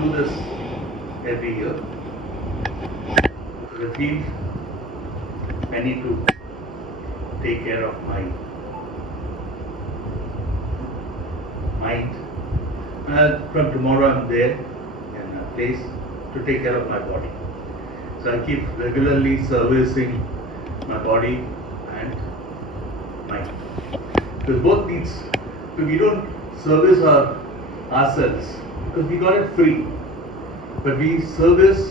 do this every year. Because I feel I need to take care of my mind. From tomorrow I'm there in a place to take care of my body. So I keep regularly servicing my body and mind. Because both needs, we don't service ourselves because we got it free. But we service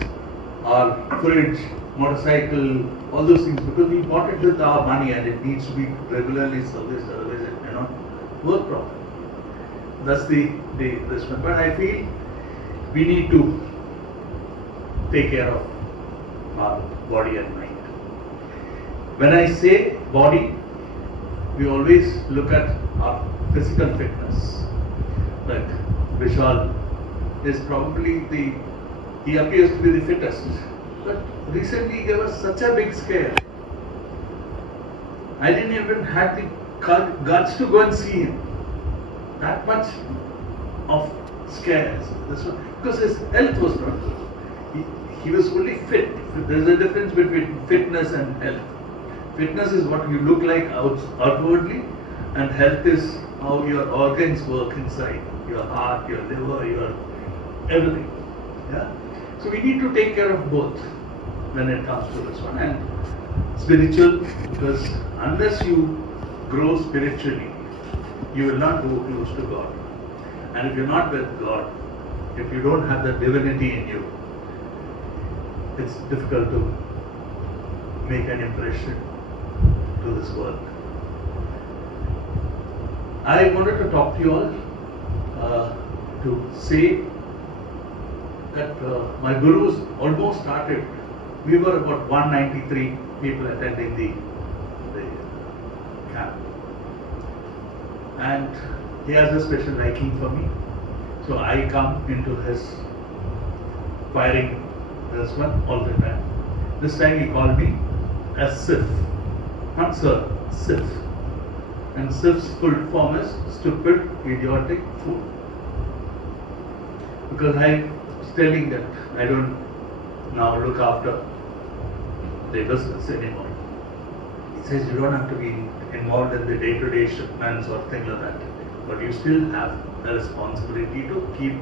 our fridge, motorcycle, all those things because we bought it with our money and it needs to be regularly serviced, otherwise it may not work properly. That's this one. But I feel we need to take care of our body and mind. When I say body, we always look at our physical fitness. Like Vishal is probably he appears to be the fittest. But recently he gave us such a big scare. I didn't even have the guts to go and see him. That much of scares. Because his health was not good. He was fully fit. There's a difference between fitness and health. Fitness is what you look like outwardly, and health is how your organs work inside. Your heart, your liver, your everything. Yeah? So we need to take care of both when it comes to this one. And spiritual, because unless you grow spiritually, you will not go close to God. And if you're not with God, if you don't have the divinity in you, it's difficult to make an impression to this world. I wanted to talk to you all to say that my gurus almost started. We were about 193 people attending the camp. And he has a special liking for me. So I come into his firing this one all the time. This time he called me as Sif. Not Sir, Sif. And Sif's full form is stupid, idiotic fool. Because I was telling that I don't now look after the business anymore. He says you don't have to be involved in the day-to-day shipments or things like that. But you still have a responsibility to keep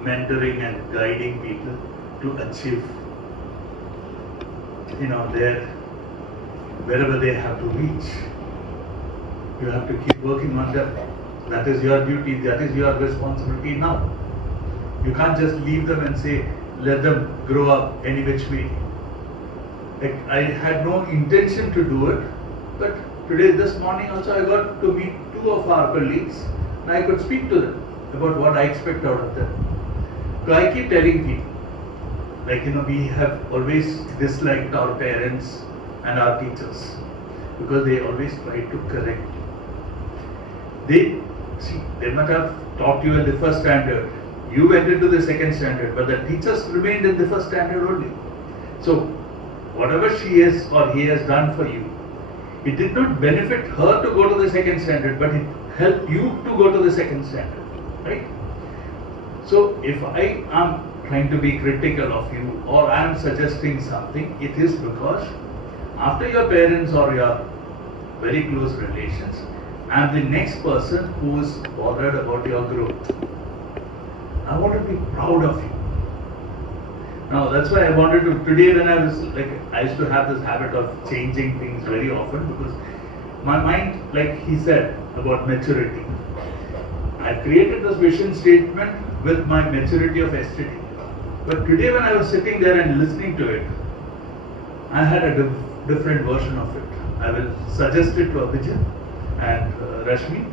mentoring and guiding people to achieve, wherever they have to reach. You have to keep working on them. That is your duty, that is your responsibility now. You can't just leave them and say, let them grow up any which way. I had no intention to do it, but this morning also I got to meet two of our colleagues and I could speak to them about what I expect out of them. So I keep telling people, we have always disliked our parents and our teachers because they always try to correct. They might have taught you in the first standard. You went into the second standard, but the teachers remained in the first standard only. So whatever she is or he has done for you, it did not benefit her to go to the second standard, but it helped you to go to the second standard, right? So if I am trying to be critical of you or I am suggesting something, it is because after your parents or your very close relations, I am the next person who is bothered about your growth. I want to be proud of you. Now that's why I wanted to, today when I used to have this habit of changing things very often because my mind, like he said, about maturity. I created this vision statement with my maturity of yesterday. But today when I was sitting there and listening to it, I had a different version of it. I will suggest it to Abhijit and Rashmi,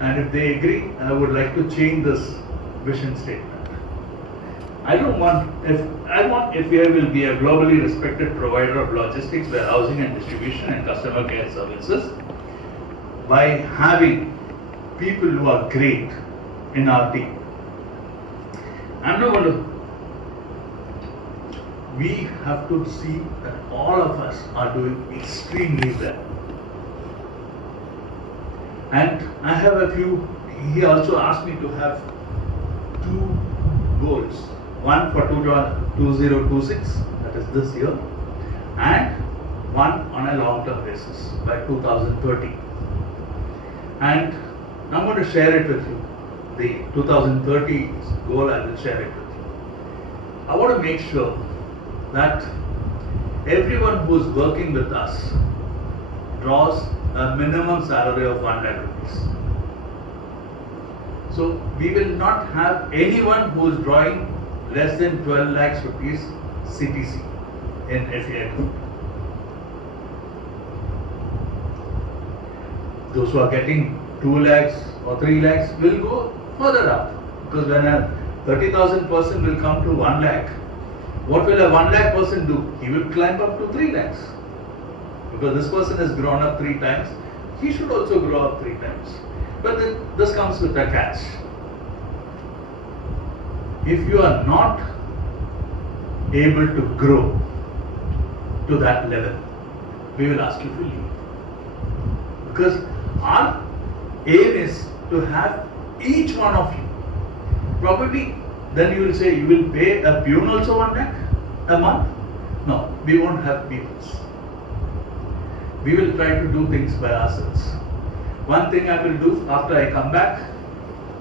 and if they agree, I would like to change this vision statement. I want if we will be a globally respected provider of logistics, warehousing and distribution and customer care services by having people who are great in our team. I'm not going to. We have to see that all of us are doing extremely well. And I have a few, he also asked me to have two goals. one for 2026, that is this year, and one on a long-term basis by 2030. And I'm going to share it with you. The 2030 goal, I will share it with you. I want to make sure that everyone who is working with us draws a minimum salary of 1 lakh rupees. So we will not have anyone who is drawing less than 12 lakhs rupees CTC in FAI group. Those who are getting 2 lakhs or 3 lakhs will go further up, because when a 30,000 person will come to 1 lakh, what will a 1 lakh person do? He will climb up to 3 lakhs. Because this person has grown up 3 times, he should also grow up 3 times. But this comes with a catch. If you are not able to grow to that level, we will ask you to leave. Because our aim is to have each one of you. Probably then you will say you will pay a peon also 1 lakh a month. No, we won't have peons. We will try to do things by ourselves. One thing I will do after I come back,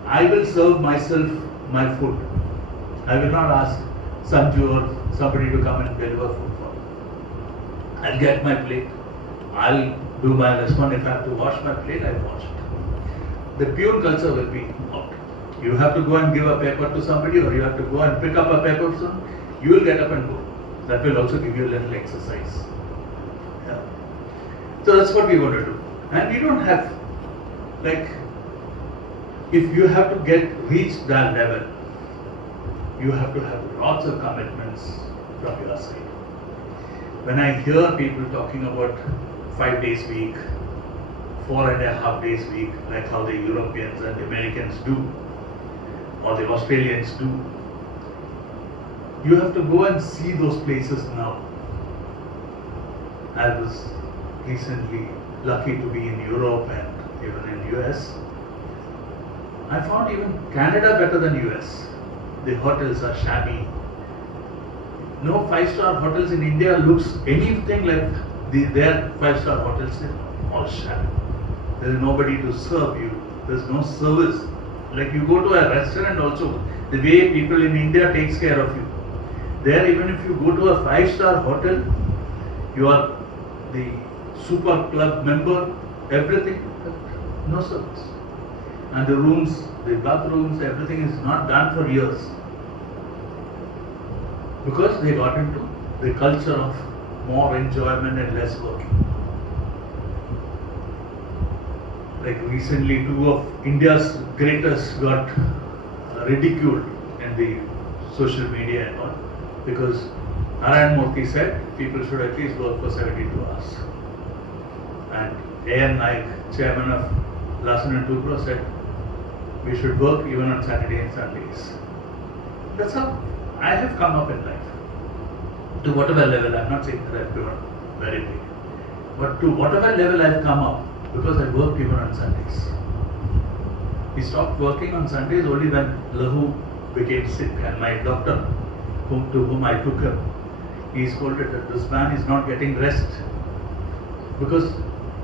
I will serve myself my food. I will not ask Sanju or somebody to come and deliver food for me. I'll get my plate. I'll do my response. If I have to wash my plate, I'll wash it. The peon culture will be out. You have to go and give a paper to somebody, or you have to go and pick up a paper from someone. You will get up and go. That will also give you a little exercise. Yeah. So that's what we want to do. And we don't have, like, if you have to reach that level, you have to have lots of commitments from your side. When I hear people talking about 5 days week, 4.5 days week, like how the Europeans and the Americans do, or the Australians do, you have to go and see those places now. I was recently lucky to be in Europe and even in US. I found even Canada better than US. The hotels are shabby. No 5-star hotels in India looks anything like their 5-star hotels. They're all shabby. There is nobody to serve you. There is no service. Like you go to a restaurant also, the way people in India takes care of you. There, even if you go to a 5-star hotel, you are the super club member, everything, no service. And the rooms, the bathrooms, everything is not done for years. Because they got into the culture of more enjoyment and less working. Like recently, 2 of India's greatest got ridiculed in the social media and all, because Narayan Murthy said people should at least work for 72 hours. And A.N. Naik, chairman of Larsen & Toubro, said we should work even on Saturday and Sundays. That's how I have come up in life. To whatever level, I'm not saying that I've grown very big, but to whatever level I've come up, because I worked even on Sundays. We stopped working on Sundays only when Lahu became sick, and my doctor, to whom I took him, he scolded that this man is not getting rest. Because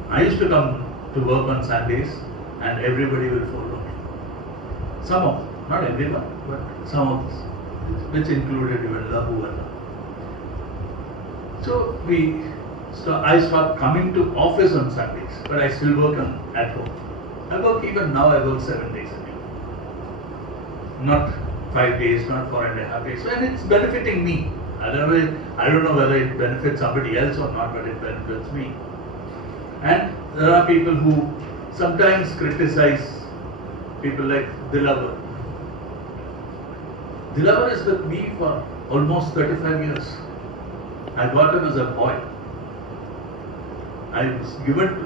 I used to come to work on Sundays and everybody will follow me. Some of them, not everyone, but some of them, which included even Lahu and all. So I stopped coming to office on Sundays, but I still work at home. I work even now, I work 7 days a week. Not 5 days, not 4.5 days. And it's benefiting me. I don't know whether it benefits somebody else or not, but it benefits me. And there are people who sometimes criticize people like Dilavar. Dilavar is with me for almost 35 years. I got him as a boy. I was given to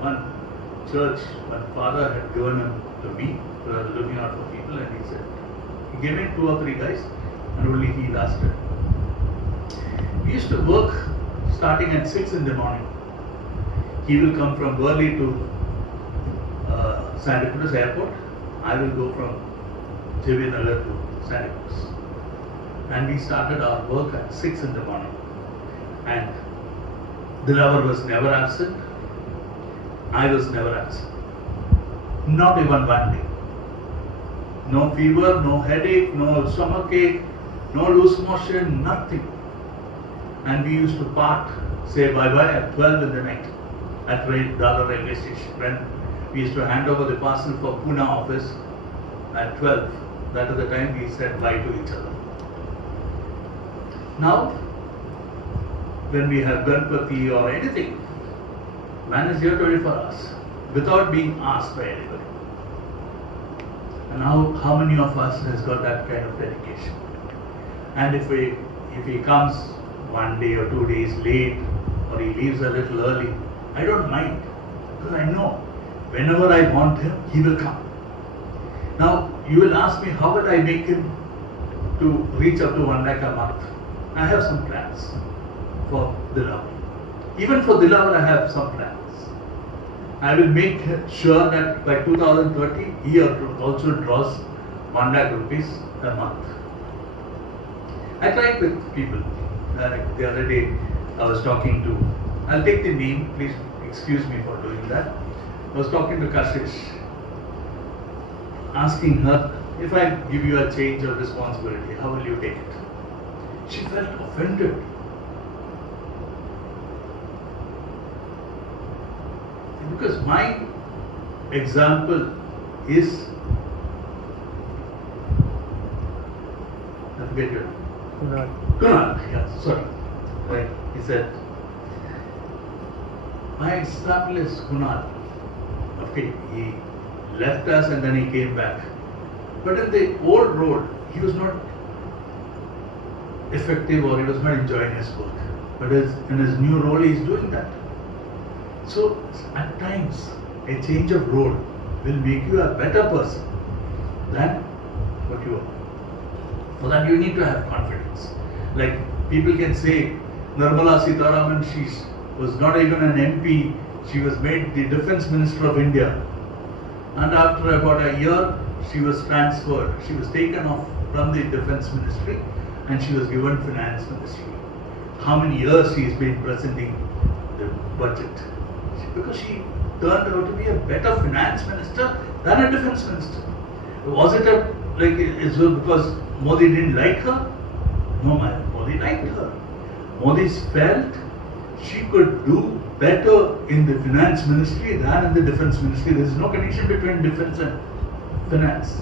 one church, my father had given him to me, so I was looking out for people, and he said, he gave me 2 or 3 guys, and only he lasted. We used to work starting at 6 in the morning. He will come from Worli to Santa Cruz Airport. I will go from JV Nagar to Santa Cruz. and we started our work at 6 in the morning. And Dilawar was never absent. I was never absent. Not even one day. No fever, no headache, no stomachache, no loose motion, nothing. And we used to part, say bye-bye at 12 in the night at Dala railway station. When we used to hand over the parcel for Pune office at 12. That is the time we said bye to each other. Now, when we have Ganpati or anything, man is here 24 hours without being asked by anybody. And how many of us has got that kind of dedication? And if he comes 1 day or 2 days late, or he leaves a little early, I don't mind, because I know whenever I want him, he will come. Now, you will ask me, how will I make him to reach up to 1 lakh a month? I have some plans for Dilawar. Even for Dilawar, I have some plans. I will make sure that by 2030, he also draws 1 lakh rupees a month. I tried with people. The other day, I was talking to, I'll take the name, please excuse me for doing that. I was talking to Kashish, asking her, if I give you a change of responsibility, how will you take it? She felt offended. Because my example is, I forget your name. Kunal, yeah, sorry. Right, he said, my example is Kunal. Okay, he left us and then he came back. But in the old role, he was not effective or he was not enjoying his work. But in his new role, he is doing that. So, at times, a change of role will make you a better person than what you are. For that, you need to have confidence. Like, people can say, Nirmala Sitharaman, she was not even an MP, she was made the Defence Minister of India. And after about a year, she was transferred. She was taken off from the Defence Ministry and she was given Finance Ministry. How many years she has been presenting the budget? Because she turned out to be a better Finance Minister than a Defence Minister. Was it because Modi didn't like her? No, Modi liked her. Modi felt she could do better in the Finance Ministry than in the Defence Ministry. There is no connection between Defence and Finance.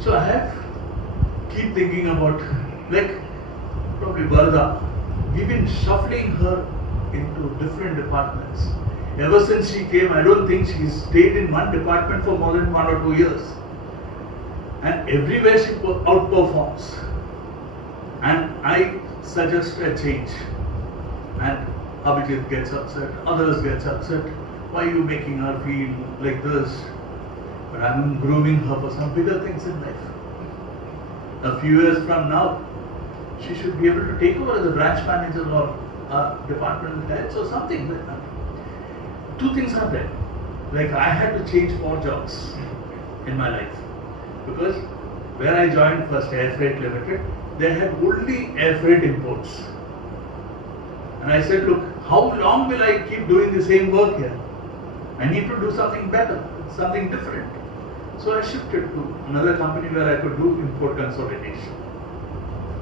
So I have keep thinking about, like probably Varda, we've been shuffling her into different departments. Ever since she came, I don't think she's stayed in one department for more than 1 or 2 years. And everywhere she outperforms. And I suggest a change. And Abhijit gets upset, others gets upset. Why are you making her feel like this? But I'm grooming her for some bigger things in life. A few years from now, she should be able to take over as a branch manager or a departmental head or something like that. 2 things are there. Like I had to change 4 jobs in my life. Because where I joined first Air Freight Limited, they had only air freight imports. And I said, look, how long will I keep doing the same work here? I need to do something better, something different. So I shifted to another company where I could do import consolidation.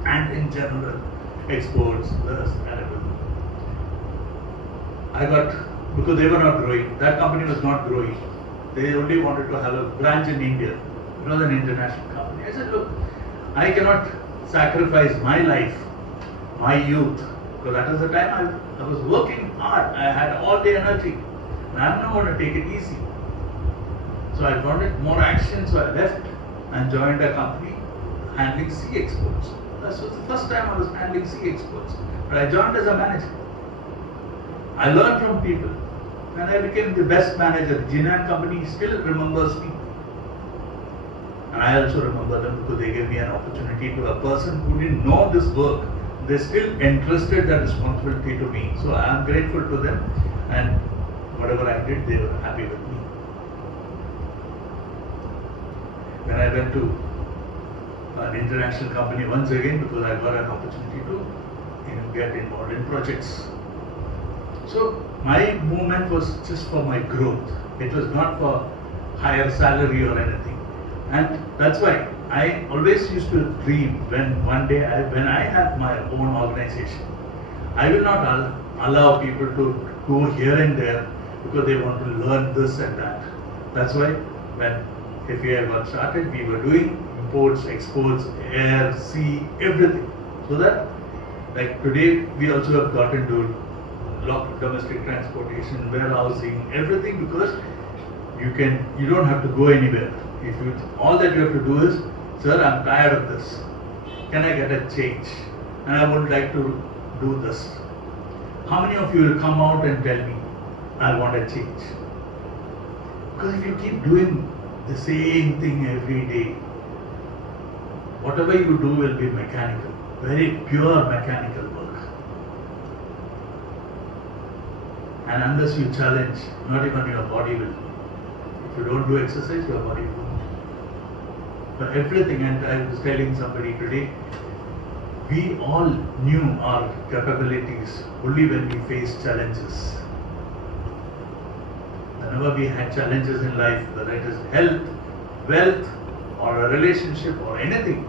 And in general, exports, this, that, because they were not growing. That company was not growing. They only wanted to have a branch in India. It was an international company. I said, look, I cannot sacrifice my life, my youth, because that was the time I was working hard. I had all the energy. And I'm not going to take it easy. So I wanted more action, so I left and joined a company handling sea exports. That was the first time I was handling sea exports. But I joined as a manager. I learned from people. And I became the best manager. The Jinan company still remembers me. And I also remember them because they gave me an opportunity to a person who didn't know this work. They still entrusted that responsibility to me. So I am grateful to them. And whatever I did, they were happy with me. When I I went to an international company once again because I got an opportunity to get involved in projects. So my movement was just for my growth. It was not for higher salary or anything. And that's why I always used to dream when one day when I have my own organization, I will not allow people to go here and there because they want to learn this and that. That's why when FAI got started, we were doing imports, exports, air, sea, everything. So that like today we also have got into domestic transportation, warehousing, everything, because you don't have to go anywhere. All that you have to do is, sir, I'm tired of this. Can I get a change? And I would like to do this. How many of you will come out and tell me, I want a change? Because if you keep doing the same thing every day, whatever you do will be mechanical, very pure mechanical work. And unless you challenge, not even your body will. If you don't do exercise, your body won't. But everything, and I was telling somebody today, we all knew our capabilities only when we faced challenges. Whenever we had challenges in life, whether it is health, wealth, or a relationship, or anything,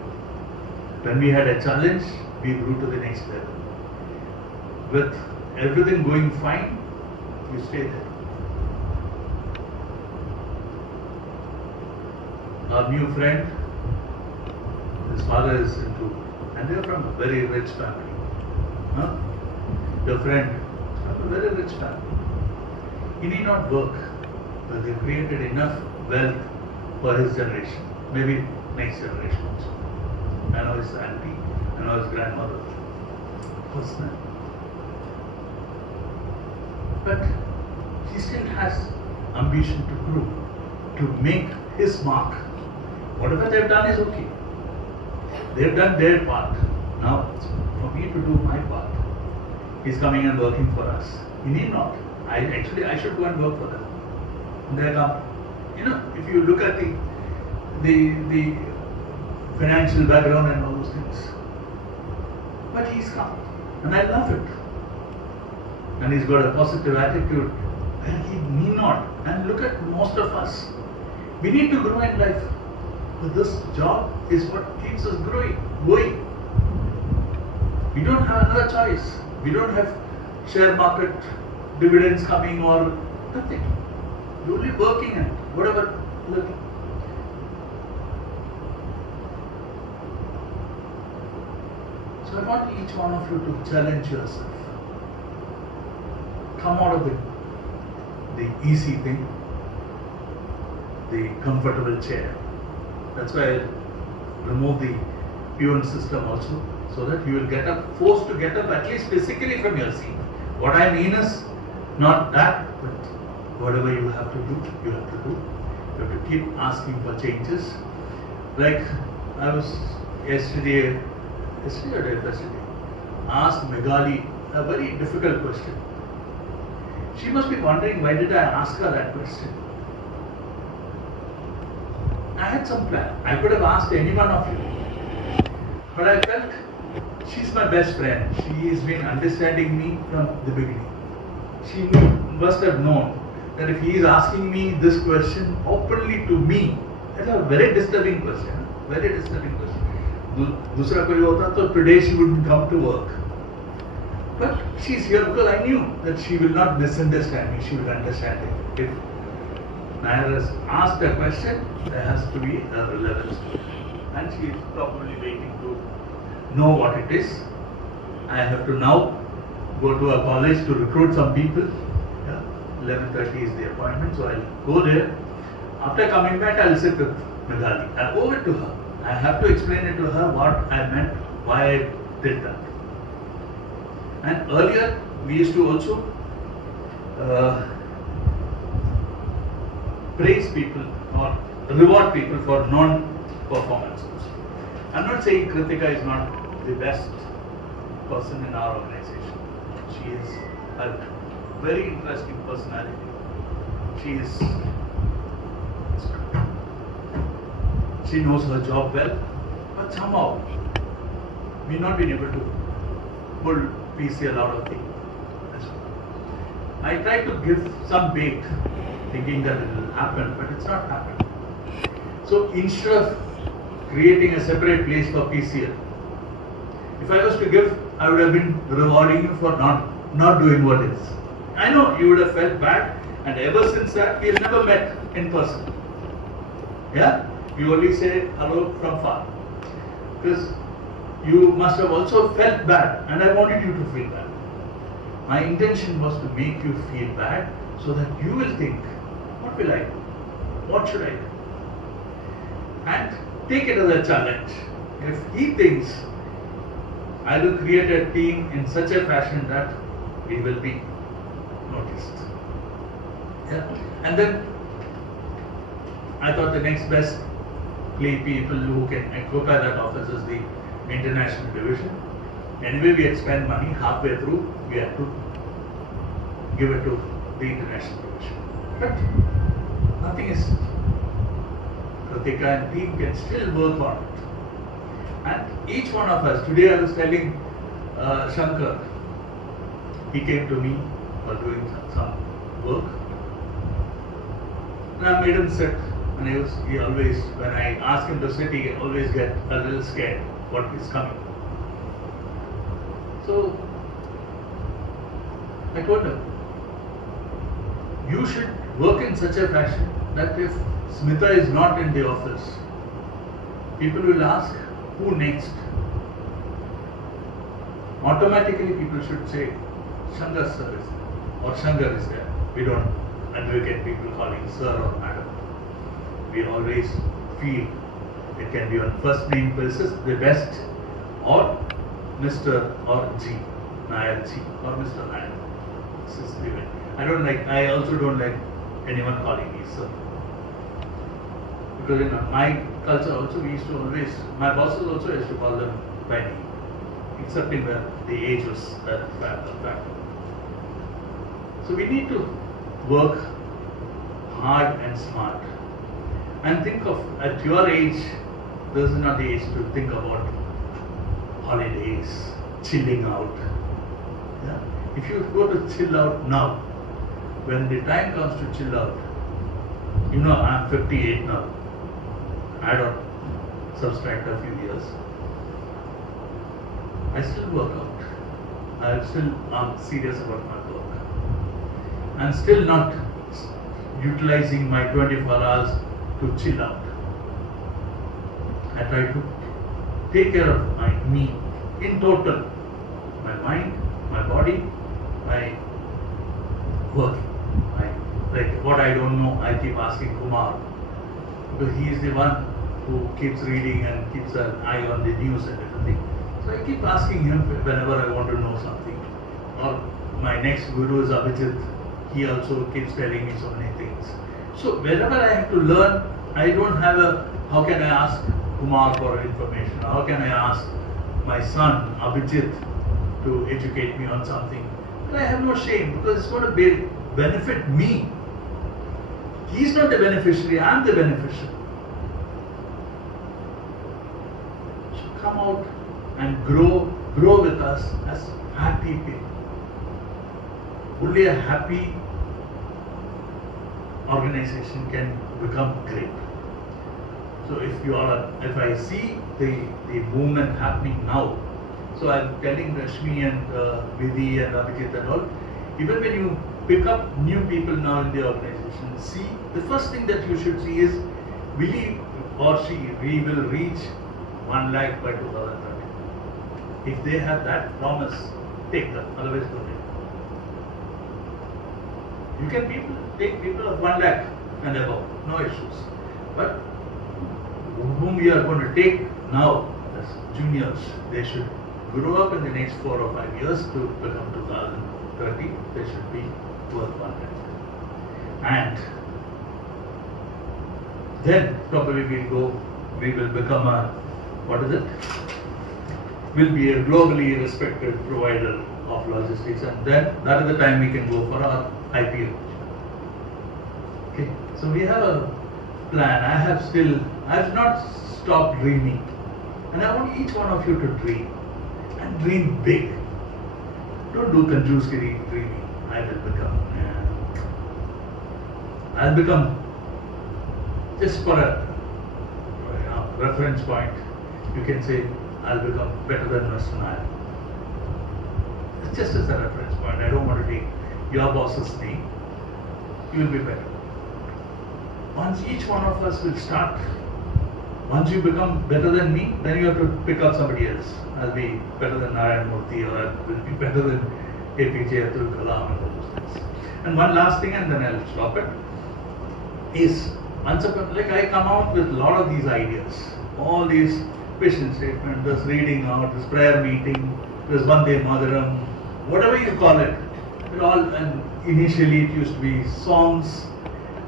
when we had a challenge, we grew to the next level. With everything going fine, you stay there. Our new friend, his father is into, and they are from a very rich family. Your friend, from a very rich family. He need not work, but they created enough wealth for his generation, maybe next generation also. I know his auntie, I know his grandmother, personally. But he still has ambition to grow, to make his mark. Whatever they've done is okay. They've done their part. Now it's for me to do my part. He's coming and working for us. He need not. I should go and work for them. And they come. If you look at the financial background and all those things. But he's come. And I love it. And he's got a positive attitude. And he need not. And look at most of us. We need to grow in life. But this job is what keeps us going. We don't have another choice. We don't have share market dividends coming or nothing. You're only working and whatever living. So I want each one of you to challenge yourself. Come out of the easy thing, the comfortable chair. That's why I remove the peon system also, so that you will get up, forced to get up at least physically from your seat. What I mean is not that, but whatever you have to do, you have to do. You have to keep asking for changes. Like I was yesterday asked Megali a very difficult question. She must be wondering, why did I ask her that question? I had some plan. I could have asked any one of you. But I felt she's my best friend. She has been understanding me from the beginning. She must have known that if he is asking me this question openly to me, that's a very disturbing question. Very disturbing question. दूसरा कोई होता तो today she wouldn't come to work. But she's here because I knew that she will not misunderstand me. She will understand it. If Nair has asked a question, there has to be a relevance to it. And she is probably waiting to know what it is. I have to now go to a college to recruit some people. 11:30 is the appointment, so I'll go there. After coming back, I'll sit with Megali. I'll owe it to her. I have to explain it to her what I meant, why I did that. And earlier, we used to also praise people or reward people for non-performances. I'm not saying Kritika is not the best person in our organization. She is a very interesting personality. She knows her job well, but somehow we've not been able to pull PCL out of the. I tried to give some bait, thinking that it will happen, but it's not happened. So instead of creating a separate place for PCL, if I was to give, I would have been rewarding you for not doing what is. I know you would have felt bad, and ever since that we have never met in person. Yeah, you only say hello from far, because you must have also felt bad, and I wanted you to feel bad. My intention was to make you feel bad so that you will think, what will I do? What should I do? And take it as a challenge. If he thinks I will create a team in such a fashion that we will be noticed. Yeah. And then I thought the next best people who can occupy that office is the international division. Anyway, we had spent money halfway through, we had to give it to the international division. But nothing is. Pratika and team can still work on it. And each one of us, today I was telling Shankar, he came to me for doing some work. And I made him sit, and he always, when I ask him to sit, he always get a little scared what is coming. So I told him, you should work in such a fashion that if Smita is not in the office, people will ask, who next? Automatically people should say, Shankar sir is there, or Shankar is there. We don't advocate people calling sir or madam. We always feel it can be on first name basis, the best, or Mr. or G, Nair G, or Mr. Nair. This is the way. I also don't like anyone calling me sir. Because in my culture also we used to always, my bosses also used to call them by name, except in the age was that factor. So we need to work hard and smart. And think of, at your age, this is not the age to think about holidays, chilling out. Yeah? If you go to chill out now, when the time comes to chill out, you know, I'm 58 now. I don't subtract a few years. I still work out. I'm serious about my work. I'm still not utilizing my 24 hours to chill out. I try to take care of me in total. My mind, my body, my work. Like what I don't know, I keep asking Kumar, because he is the one who keeps reading and keeps an eye on the news and everything. So I keep asking him whenever I want to know something. Or my next guru is Abhijit. He also keeps telling me so many things. So whenever I have to learn, I don't have how can I ask Kumar for information? How can I ask my son Abhijit to educate me on something? But I have no shame, because it's going to benefit me. He's not the beneficiary, I'm the beneficiary. So come out and grow with us as happy people. Only a happy organization can become great. So if I see the movement happening now, so I'm telling Rashmi and Vidhi and Abhijit and all, even when you pick up new people now in the organization, see, the first thing that you should see is, will he or she we will reach 1 lakh by 2030. If they have that promise, take them, otherwise don't take them. You can take people of 1 lakh and above, no issues. But whom we are going to take now as juniors, they should grow up in the next 4 or 5 years to become 2030. They should be worth 1 lakh. And then probably we will become we'll be a globally respected provider of logistics, and then that is the time we can go for our IPO. Okay, so we have plan. I've not stopped dreaming. And I want each one of you to dream. And dream big. Don't do conjuskiri dreaming. I'll become, just for a reference point, you can say, I'll become better than Mr. Nair. It's just as a reference point. I don't want to take your boss's name. You will be better. Once each one of us will start, once you become better than me, then you have to pick up somebody else. I'll be better than Narayan Murthy, or I will be better than APJ Abdul Kalam and all those things. And one last thing, and then I'll stop it, is once upon, like I come out with a lot of these ideas, all these vision statement, this reading out, this prayer meeting, this Vande Mataram, whatever you call it, and initially it used to be songs,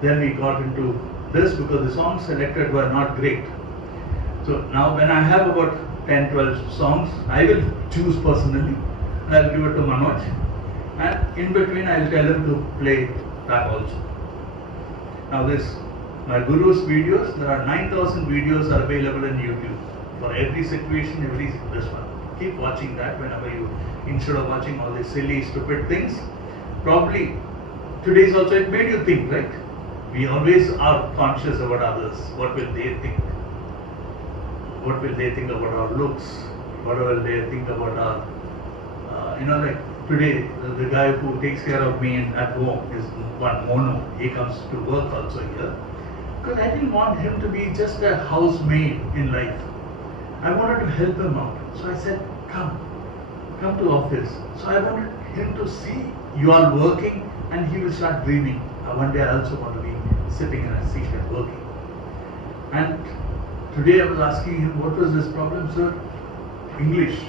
then we got into this because the songs selected were not great. So now when I have about 10, 12 songs, I will choose personally and I'll give it to Manoj, and in between I'll tell him to play that also. Now my Guru's videos, there are 9,000 videos are available in YouTube for every situation, this one. Keep watching that whenever you, instead of watching all these silly, stupid things. Probably today's also it made you think, right? We always are conscious about others. What will they think? What will they think about our looks? What will they think about our, like today, the guy who takes care of me at home is one Mono. He comes to work also here. Because I didn't want him to be just a housemaid in life. I wanted to help him out. So I said, come to office. So I wanted him to see you are working and he will start dreaming. One day I also want to be sitting in a seat and working. And today I was asking him, what was this problem, sir? English.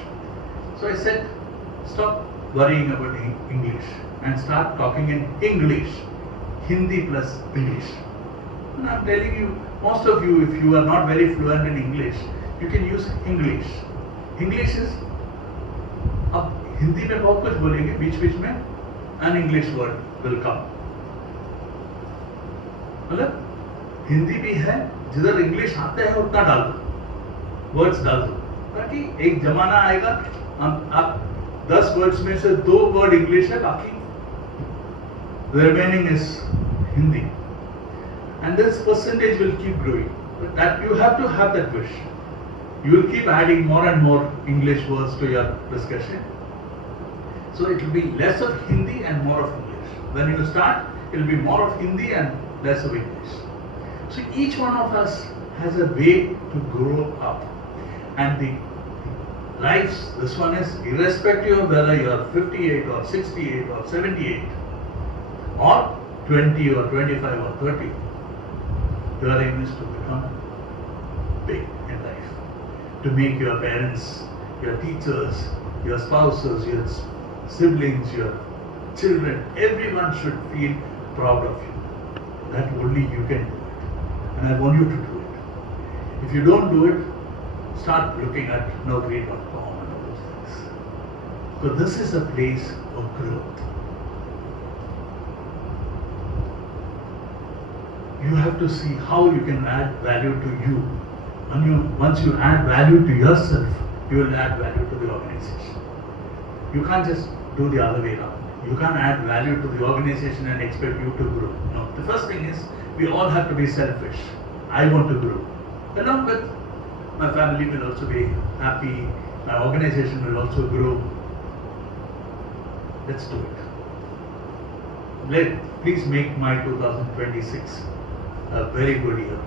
So I said, stop worrying about English and start talking in English. Hindi plus English. And I'm telling you, most of you, if you are not very fluent in English, you can use English. English is, अब हिंदी में बहुत कुछ बोलेंगे बीच में, an English word will come. मतलब हिंदी भी है, जिधर इंग्लिश आते हैं उतना डाल दो, वर्ड्स डाल दो, ताकि एक जमाना आएगा आप 10 वर्ड्स में से 2 वर्ड इंग्लिश है, बाकी the remaining is Hindi. And this percentage will keep growing. But that you have to have that wish. You will keep adding more and more English words to your discussion. So it will be less of Hindi and more of English. When you start, it will be more of Hindi and less of English. So each one of us has a way to grow up. And the lives, this one is irrespective of whether you are 58 or 68 or 78 or 20 or 25 or 30. Your aim is to become big in life. To make your parents, your teachers, your spouses, your siblings, your children, everyone should feel proud of you. That only you can do it. And I want you to do it. If you don't do it, start looking at nograde.com and all those things. So this is a place of growth. You have to see how you can add value to you. Once you add value to yourself, you will add value to the organization. You can't just do the other way around. You can't add value to the organization and expect you to grow. No. The first thing is, we all have to be selfish. I want to grow. Along with my family will also be happy, my organization will also grow. Let's do it. Please make my 2026 a very good year.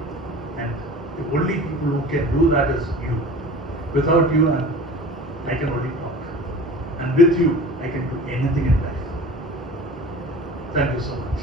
And the only people who can do that is you. Without you, I can only talk. And with you, I can do anything in life. Thank you so much.